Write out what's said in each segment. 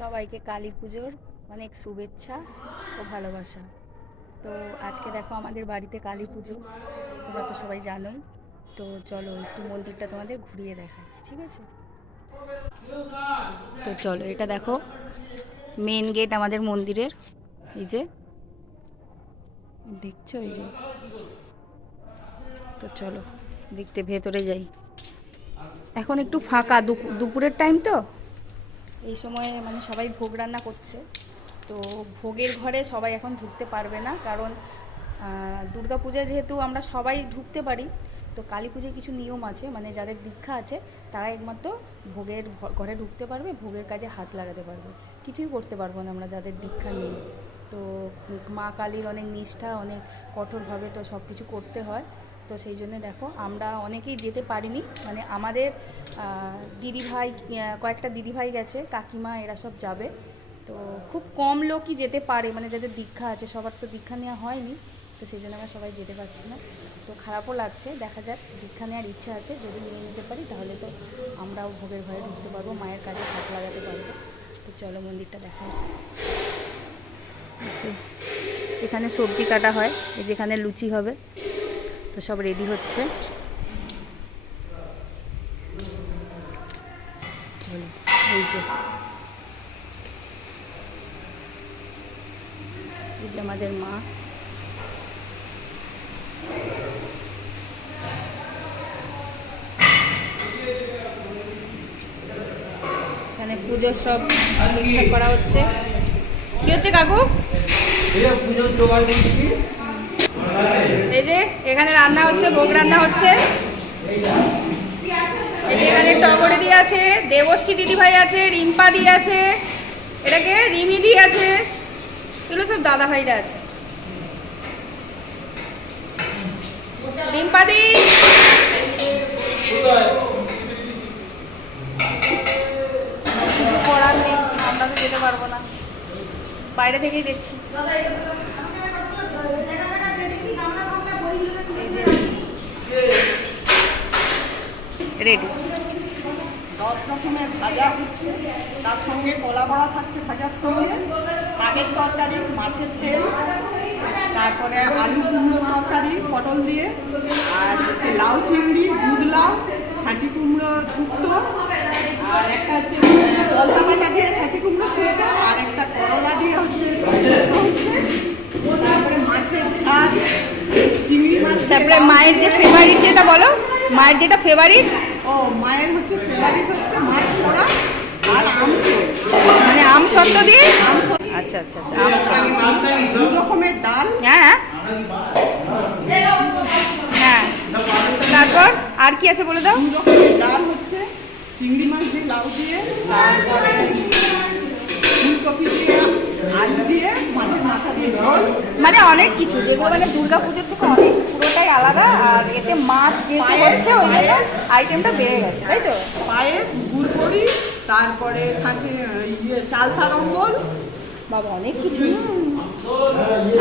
সবাইকে কালী পুজোর অনেক শুভেচ্ছা ও ভালোবাসা। তো আজকে দেখো আমাদের বাড়িতে কালী পুজো, তোমরা তো সবাই জানোই। তো চলো একটু মন্দিরটা তোমাদের ঘুরিয়ে দেখাই, ঠিক আছে? তো চলো, এটা দেখো মেন গেট আমাদের মন্দিরের। এই যে দেখছো, এই যে। তো চলো দেখতে ভেতরে যাই। এখন একটু ফাঁকা, দুপুরের টাইম তো এই সময়ে মানে সবাই ভোগ রান্না করছে। তো ভোগের ঘরে সবাই এখন ঢুকতে পারবে না, কারণ দুর্গা পূজায় যেহেতু আমরা সবাই ঢুকতে পারি, তো কালী পুজোয় কিছু নিয়ম আছে, মানে যাদের দীক্ষা আছে তারা একমাত্র ভোগের ঘরে ঢুকতে পারবে, ভোগের কাজে হাত লাগাতে পারবে। কিছুই করতে পারবো না আমরা যাদের দীক্ষা নেই। তো মা কালীর অনেক নিষ্ঠা, অনেক কঠোরভাবে তো সব কিছু করতে হয়। তো সেই জন্য দেখো আমরা অনেকেই যেতে পারিনি, মানে আমাদের দিদিভাই, কয়েকটা দিদিভাই গেছে, কাকিমা এরা সব যাবে। তো খুব কম লোকই যেতে পারে, মানে যাদের দীক্ষা আছে, সবার তো দীক্ষা নেওয়া হয়নি, তো সেই জন্য আমরা সবাই যেতে পারছি না। তো খারাপও লাগছে, দেখা যাক, দীক্ষা নেওয়ার ইচ্ছা আছে, যদি নিয়ে নিতে পারি তাহলে তো আমরাও ভোগের ঘরে ঢুকতে পারবো, মায়ের কাজে হাত লাগাতে পারবো। তো চলো মন্দিরটা দেখা যাচ্ছে। এখানে সবজি কাটা হয়, এই যেখানে লুচি হবে, তো সব রেডি হচ্ছে। চলো, এই যে এই যে আমাদের মা। এখানে পুজোর সব ঠিকঠাক করা হচ্ছে। কি হচ্ছে কাকু? এই যে এখানে রান্না হচ্ছে, ভোগ রান্না হচ্ছে। এই যে এখানে টগরে দিয়ে আছে, দেবশ্রী দিদিভাই আছে, রিম্পা দি আছে, এটাকে রিমি দি আছে, এগুলো সব দাদা ভাইরা আছে। রিম্পা দি কিছু করার নেই, আমরা তো যেতে পারবো না, বাইরে থেকেই দেখছি। রেডি 10 রকমের ভাজা হচ্ছে, তার সঙ্গে কলা বড়া থাকছে ভাজার সঙ্গে, শাকের তরকারি, মাছের তেল, তারপরে আলু কুমড়ো তরকারি পটল দিয়ে, আর হচ্ছে লাউ চিংড়ি, দুধ লাউ, ছাঁচি কুমড়ো শুক্তো, আর একটা হচ্ছে কলতা পাতা দিয়ে ছাঁচি কুমড়ো শুক্তো, আর একটা করলা দিয়ে হচ্ছে তারপরে মাছের ঝাল, চিংড়ি মাছ। তারপরে মায়ের যে ফেভারিট, যেটা বলো, মায়ের যেটা ফেভারিট। ও মায়ের হচ্ছে ফেভারিট হচ্ছে মাছ পোড়া আর মানে আম সত্ত্ব দিয়ে। আচ্ছা আচ্ছা আচ্ছা আচ্ছা, আম সত্ত্ব। 2 রকমের ডাল। হ্যাঁ হ্যাঁ, তারপর আর কি আছে বলে দাও। 2 রকমের ডাল হচ্ছে চিংড়ি মাছ দিয়ে, লাউ দিয়ে, তারপরে ফুলকপি দিয়ে, আলু দিয়ে, মাছের মাথা দিয়ে ঝোল, মানে অনেক কিছু, যেগুলো মানে দুর্গা পুজোর থেকে অনেক পুরোটাই আলাদা। আর এতে মাছ যেহেতু হচ্ছে, ওই জন্য আইটেমটা বেড়ে গেছে, তাই তো? পায়েস, গুড়বড়ি, তারপরে চালতা রম্বল, বাবা অনেক কিছু,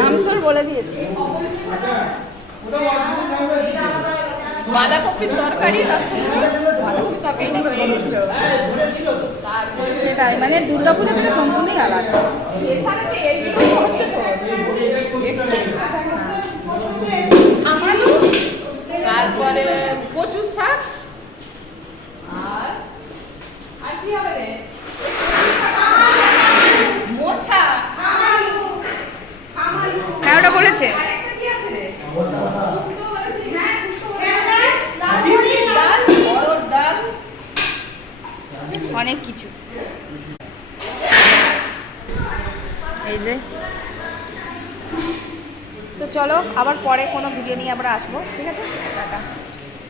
আমসর বলে দিয়েছে। বাঁধাকপির তরকারি, তার সঙ্গে বাঁধাকপি তরকারি হয়ে গেছিল। তারপরে সেটাই, মানে দুর্গা পুজো থেকে সম্পূর্ণই আলাদা। তারপরে কচু শাক, আর কি হবে রে, মোছা, হ্যাঁ ওটা বলেছে। অনেক কিছু, এই যে। তো চলো আবার পরে কোনো ভিডিও নিয়ে আমরা আসবো, ঠিক আছে? টাটা।